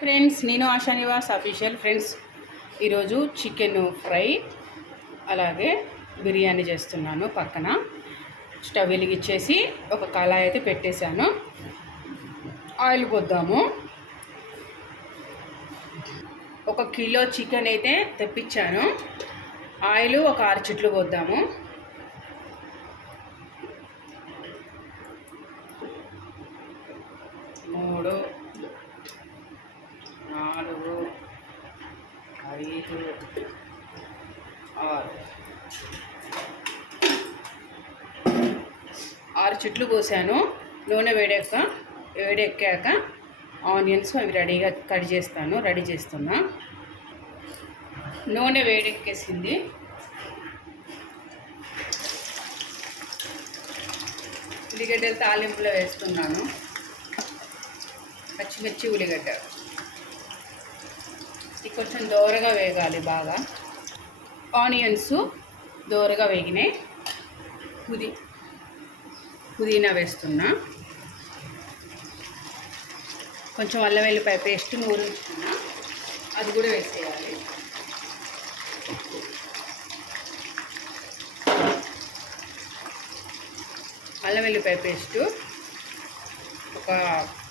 Friends నేను Asha Nivas official friends ఈరోజు chicken fry అలాగే బిర్యానీ చేస్తున్నాను పక్కన. స్టవ్ వెలిగిచ్చేసి ఒక కళాయి అయితే పెట్టేశాను. ఆయిల్ పోద్దాము. ఒక కిలో చికెన్ అయితే తెప్పించాను. ఆయిల్ ఒక ఆరు చిట్లు పోద్దాము మూడు నాలుగు ఐదు ఆరు ఆరు చుట్లు పోసాను నూనె వేడెక్క వేడెక్కాక ఆనియన్స్ అవి రెడీగా కట్ చేస్తాను రెడీ చేస్తున్నా. నూనె వేడెక్కేసింది. ఉల్లిగడ్డలు తాలింపులో వేస్తున్నాను. పచ్చిమిర్చి ఉల్లిగడ్డ. ఇది కొంచెం దోరగా వేగాలి బాగా. ఆనియన్స్ దోరగా వేగినాయి. పుది పుదీనా వేస్తున్నా. కొంచెం అల్లం వెల్లిపాయ పేస్ట్ నూరించుకున్నా అది కూడా వేసేయాలి. అల్లం వెల్లిపాయ పేస్టు ఒక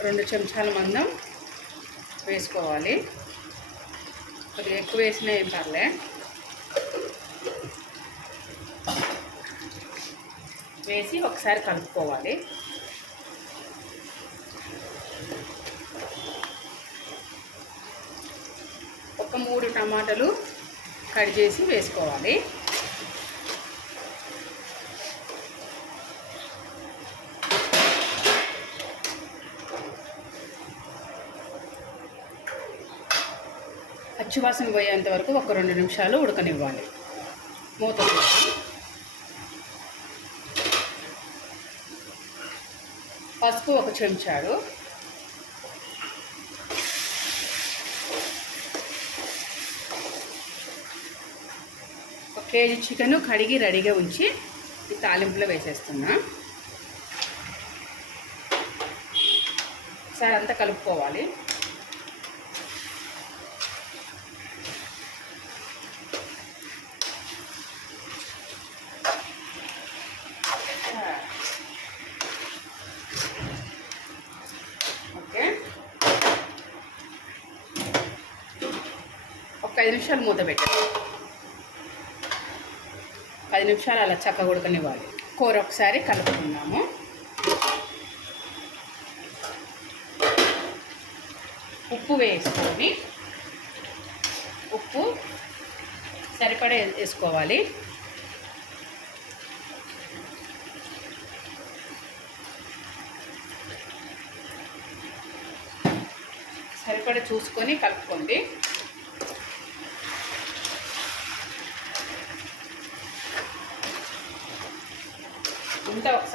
రెండు చెంచాల మందం వేసుకోవాలి. కొద్దిగా ఎక్కువ వేసినా ఏం పర్లేదు వేసి ఒకసారి కలుపుకోవాలి. ఒక మూడు టమాటాలు కట్ చేసి వేసుకోవాలి. పచ్చివాసన పోయేంత వరకు ఒక రెండు నిమిషాలు ఉడకనివ్వాలి. మూత తీసి పసుపు ఒక చెంచాడు. ఒక కేజీ చికెన్ కడిగి రెడీగా ఉంచి ఈ తాలింపులో వేసేస్తున్నా. ఒకసారి అంతా కలుపుకోవాలి ఓకే ఒక ఐదు నిమిషాలు మూత పెట్టాలి పది నిమిషాలు అలా చక్కగా ఉడకనివ్వాలి. కూర ఒకసారి కలుపుకుందాము. ఉప్పు వేసుకొని ఉప్పు సరిపడ వేసుకోవాలి. సరిపడ చూసుకొని కలుపుకోండి.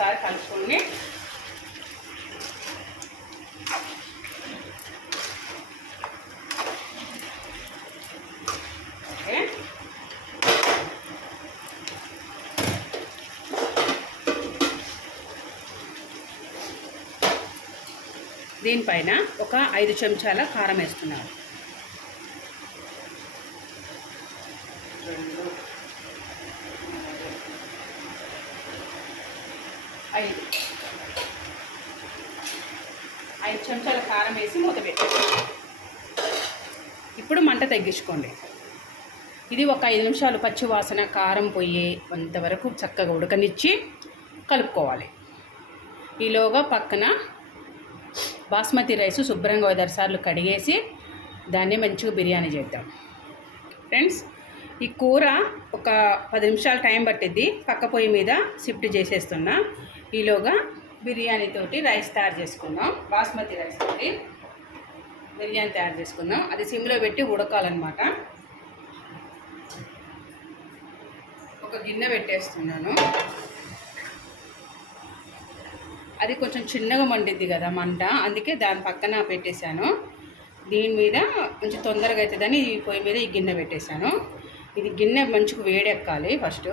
ఒకసారి కలుపుకుని దీనిపైన ఒక ఐదు చెంచాల కారం వేస్తున్నాను రెండు ఐదు ఐదు చెంచాల కారం వేసి మూత పెట్టండి ఇప్పుడు మంట ఇది ఒక ఐదు నిమిషాలు పచ్చి వాసన కారం పొయ్యి అంతవరకు చక్కగా ఉడకనిచ్చి కలుపుకోవాలి. ఈలోగా పక్కన బాస్మతి రైస్ శుభ్రంగా ఐదారు సార్లు కడిగేసి దాన్ని మంచిగా బిర్యానీ చేద్దాం. ఫ్రెండ్స్ ఈ కూర ఒక పది నిమిషాలు టైం పట్టిద్ది. పక్క పొయ్యి మీద షిఫ్ట్ చేసేస్తున్నా. ఈలోగా బిర్యానీతోటి రైస్ తయారు చేసుకుందాం. బాస్మతి రైస్ తోటి. బిర్యానీ తయారు చేసుకుందాం. అది సిమ్లో పెట్టి ఉడకాలన్నమాట. ఒక గిన్నె పెట్టేస్తున్నాను. అది కొంచెం చిన్నగా మండిద్ది కదా మంట అందుకే దాని పక్కన పెట్టేశాను. దీని మీద కొంచెం తొందరగా అవుతుందని ఈ పొయ్యి మీద ఈ గిన్నె పెట్టేశాను. ఇది గిన్నె మంచిగా వేడెక్కాలి ఫస్ట్.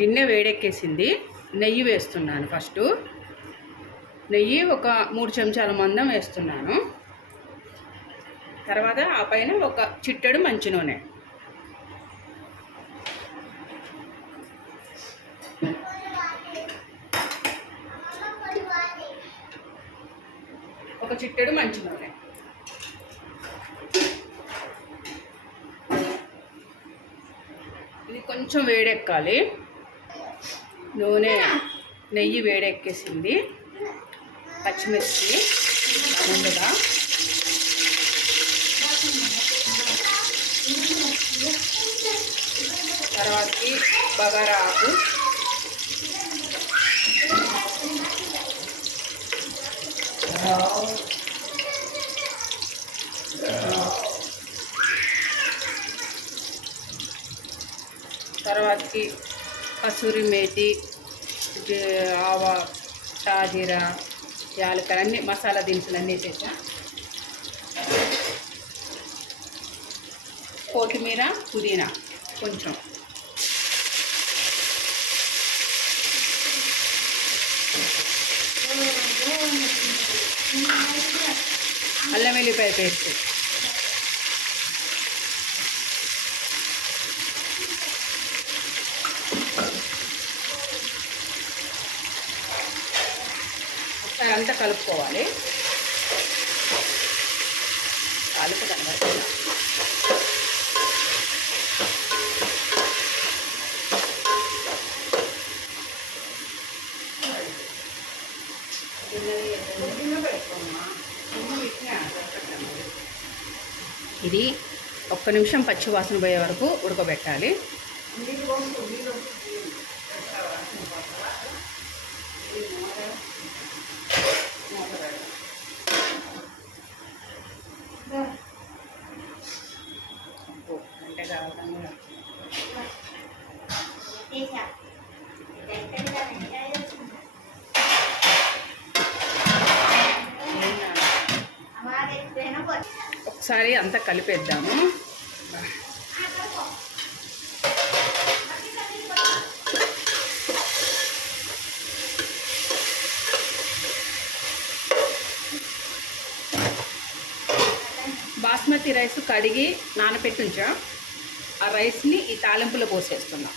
గిన్నె వేడెక్కేసింది. నెయ్యి వేస్తున్నాను ఫస్ట్. నెయ్యి ఒక మూడు చెంచాల మందం వేస్తున్నాను. తర్వాత ఆ పైన ఒక చిట్టెడు మంచి నూనె. ఒక చిట్టెడు మంచి నూనె. ఇది కొంచెం వేడెక్కాలి. నూనె నెయ్యి వేడెక్కేసింది. పచ్చిమిర్చి ముందుగా తర్వాతకి బగారా ఆకు తర్వాతకి కసూరి మేతి ఇది ఆవా షాజీరా యాలకలు అన్ని మసాలా దినుసులు అన్నీ వేసేసా. కొత్తిమీర పుదీనా కొంచెం. అల్లం వెల్లిపాయ పేస్ట్. అంతా కలుపుకోవాలి. కలుపు కనబడుతుంది ఇది ఒక్క నిమిషం పచ్చి వాసన పోయే వరకు ఉడకబెట్టాలి. ఒకసారి అంతా కలిపేద్దాము. బాస్మతి రైస్ కడిగి నానబెట్టించా ఆ రైస్ని ఈ తాలింపులో పోసేస్తున్నాం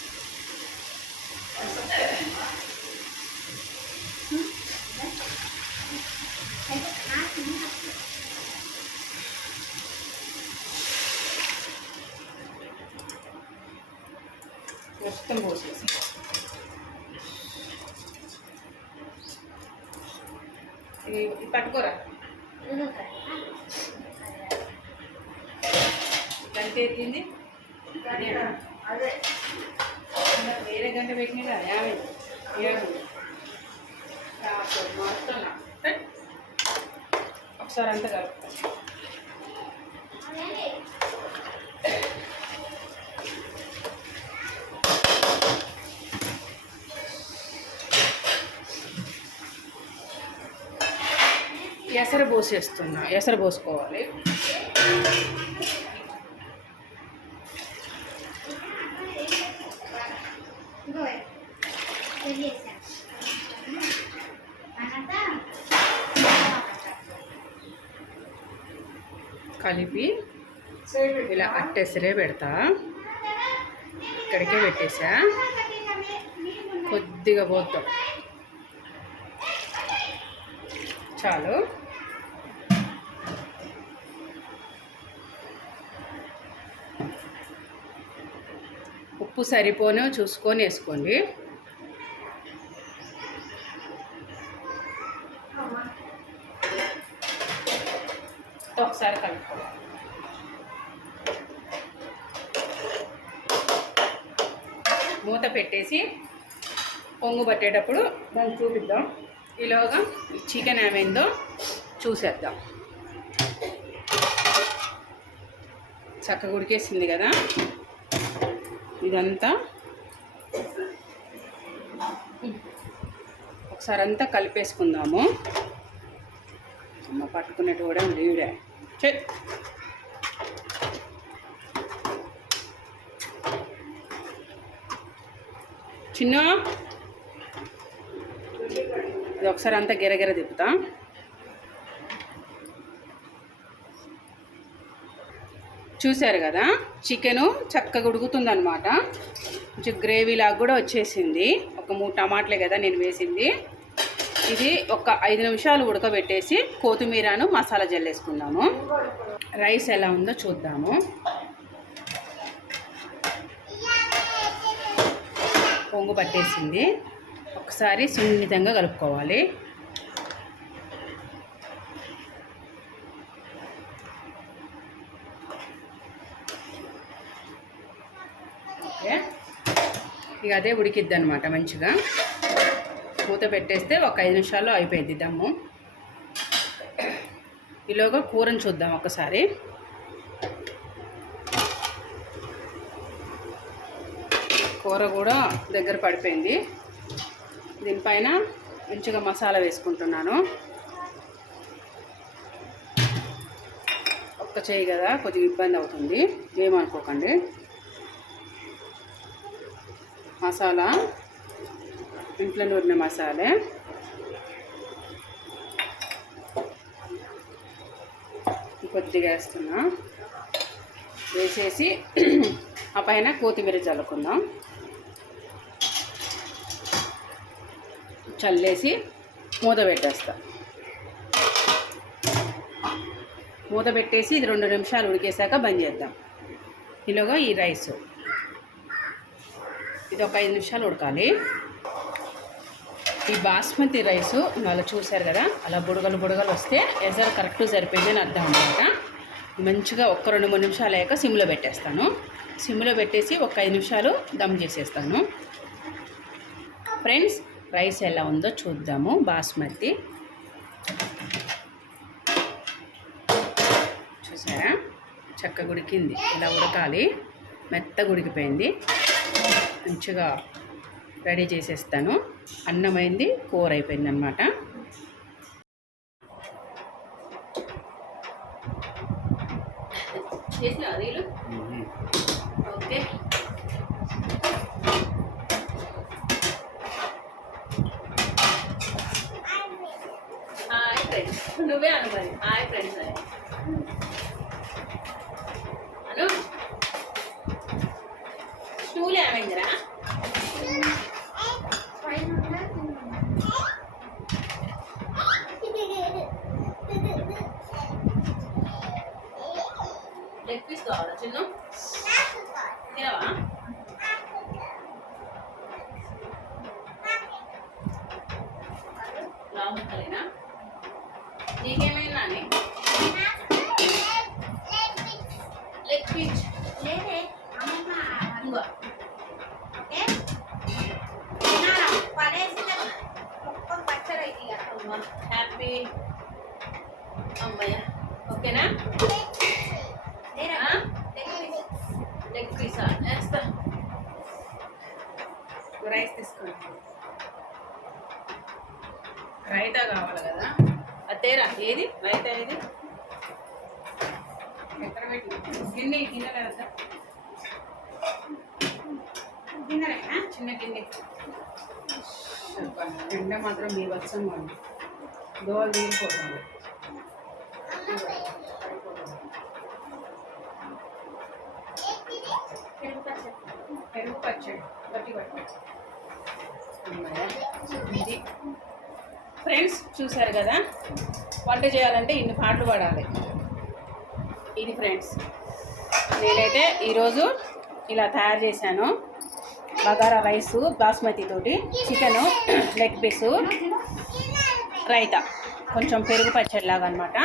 మొత్తం పోసేసి ఇది ఇది పట్టుకోరా గంట ఎత్తింది అదే వేరే గంట పెట్టినా కదా యాభై. యాభై. మొత్తం ఒకసారి అంతా కలుపుతాను ఎసర పోసేస్తున్నా ఎసర పోసుకోవాలి. కలిపి ఇలా అట్టేసరే పెడతా. ఇక్కడికే పెట్టేసా. కొద్దిగా పోతాం చాలు. ఉప్పు సరిపోను చూసుకొని వేసుకోండి ఒకసారి కలుపుకోవాలి మూత పెట్టేసి పొంగు పట్టేటప్పుడు దాన్ని చూపిద్దాం. ఈలోగా చికెన్ ఏమైందో చూసేద్దాం. చక్కగా ఉడికేసింది కదా. ఇదంతా ఒకసారి అంతా కలిపేసుకుందాము. అమ్మ పట్టుకున్నట్టు కూడా లీడే చే చిన్న! ఇది ఒకసారి అంతా గిరగిర తిప్పుతా. చూశారు కదా? చికెను చక్కగా ఉడుకుతుందనమాట కొంచెం గ్రేవీ లాగా కూడా వచ్చేసింది. ఒక మూడు టమాటలే కదా నేను వేసింది. ఇది ఒక ఐదు నిమిషాలు ఉడకబెట్టేసి కొత్తిమీరను మసాలా జల్లేసుకుందాము రైస్ ఎలా ఉందో చూద్దాము. పొంగు పట్టేసింది. ఒకసారి సున్నితంగా కలుపుకోవాలి. ఓకే. ఇక అదే ఉడికిద్ది అనమాట మంచిగా. పూత పెట్టేస్తే ఒక ఐదు నిమిషాల్లో అయిపోయింది దమ్ము. ఈలోగా కూరని చూద్దాం ఒకసారి. కూర కూడా దగ్గర పడిపోయింది. దీనిపైన మంచిగా మసాలా వేసుకుంటున్నాను. ఒక్క చేయి కదా కొద్దిగా ఇబ్బంది అవుతుంది. ఏమనుకోకండి. మసాలా ఇంట్లో నూరిన మసాలా. కొద్దిగా వేస్తున్నా. వేసేసి ఆ పైన కొత్తిమీర చల్లుకుందాం. చల్లేసి మూత పెట్టేస్తా. మూత పెట్టేసి ఇది రెండు నిమిషాలు ఉడికేసాక బంద్ చేద్దాం. ఇలాగా ఈ రైస్. ఇది ఒక ఐదు నిమిషాలు ఉడకాలి. ఈ బాస్మతి రైస్ అలా చూశారు కదా అలా బుడగలు బుడగలు వస్తే ఎసరు కరెక్ట్ సరిపోయింది అని అర్థం అనమాట. మంచిగా ఒక్క రెండు మూడు నిమిషాలు అయ్యాక సిమ్లో పెట్టేస్తాను. సిమ్లో పెట్టేసి ఒక ఐదు నిమిషాలు దమ్ చేసేస్తాను. ఫ్రెండ్స్ రైస్ ఎలా ఉందో చూద్దాము బాస్మతి. చూసారా? చక్కగా ఉడికింది ఇలా ఉడకాలి. మెత్తగా ఉడికిపోయింది మంచిగా రెడీ చేసేస్తాను. అన్నమైంది కూర అయిపోయింది అనమాట చేసిన రీలు ఓకే హాయ్ ఫ్రెండ్స్ నువ్వే అను మరి. హాయ్ ఫ్రెండ్స్ అని. అను. స్టూల్ ఏమైందిరా లెగ్ పీస్ కావాలా చిన్న తినవా లావు ముక్కలేనా నీకేమైనా లెగ్ పీస్ ఇంకో హ్యాపీ. అమ్మయ్య. ఓకేనా? లెగ్ పీసా వేస్తా. రైస్ తీసుకోండి రైతా కావాలి కదా? అదేరా ఏది? రైతా ఏది? ఎక్కడ పెట్టి గిన్నె గిన్నె కదా చిన్న గిన్నె ఎండ మాత్రం మీ వచ్చాం వాళ్ళు దోవలు తీరిపోతుంది. పెరుగు పచ్చడి పట్టి ఇది. ఫ్రెండ్స్ చూశారు కదా? వంట చేయాలంటే ఇన్ని పాటలు పడాలి. ఇది ఫ్రెండ్స్. నేనైతే ఈరోజు ఇలా తయారు చేశాను. బగారా రైస్ బాస్మతి తోటి చికెను లెగ్ పీసు రైతా. కొంచెం పెరుగు పచ్చడిలాగా అనమాట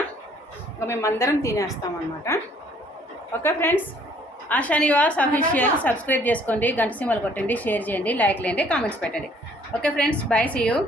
ఇంకా మేము అందరం తినేస్తాం అనమాట okay friends? Asha Nivas official. Subscribe చేసుకోండి గంట కొట్టండి షేర్ చేయండి లైక్ లేండి కామెంట్స్ పెట్టండి. Okay friends bye see you.